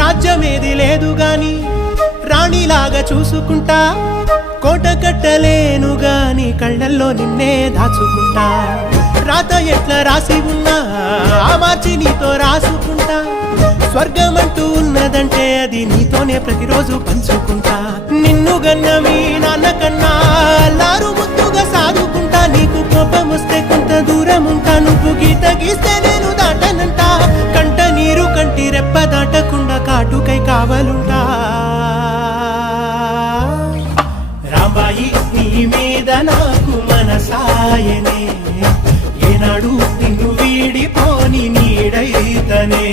రాజ్యమేది లేదు గాని రాణిలాగా చూసుకుంటా, కోట కట్టలేను గాని కళ్ళల్లో నిన్నే దాచుకుంటా. రాత ఎట్లా రాసి ఉన్నా ఆ మార్చి నీతో రాసుకుంటా. స్వర్గమంటూ ఉన్నదంటే అది నీతోనే ప్రతిరోజు పంచుకుంటా. నిన్ను గన్న మీ నాన్న కన్నా అల్లారు ముద్దుగా సాదుకుంటా. నీకు కోపం వస్తే కొంత దూరం ఉంటా, నువ్వు గీత గీస్తే నేను దాటనంటా. కంట నీరు కంటి రెప్ప దాటకుండా కాటుకై కావలుంటా. రాంబాయి నీ మీద నాకు మనసాయనే, ఏనాడు నిన్ను వీడిపోని నీడైతనే.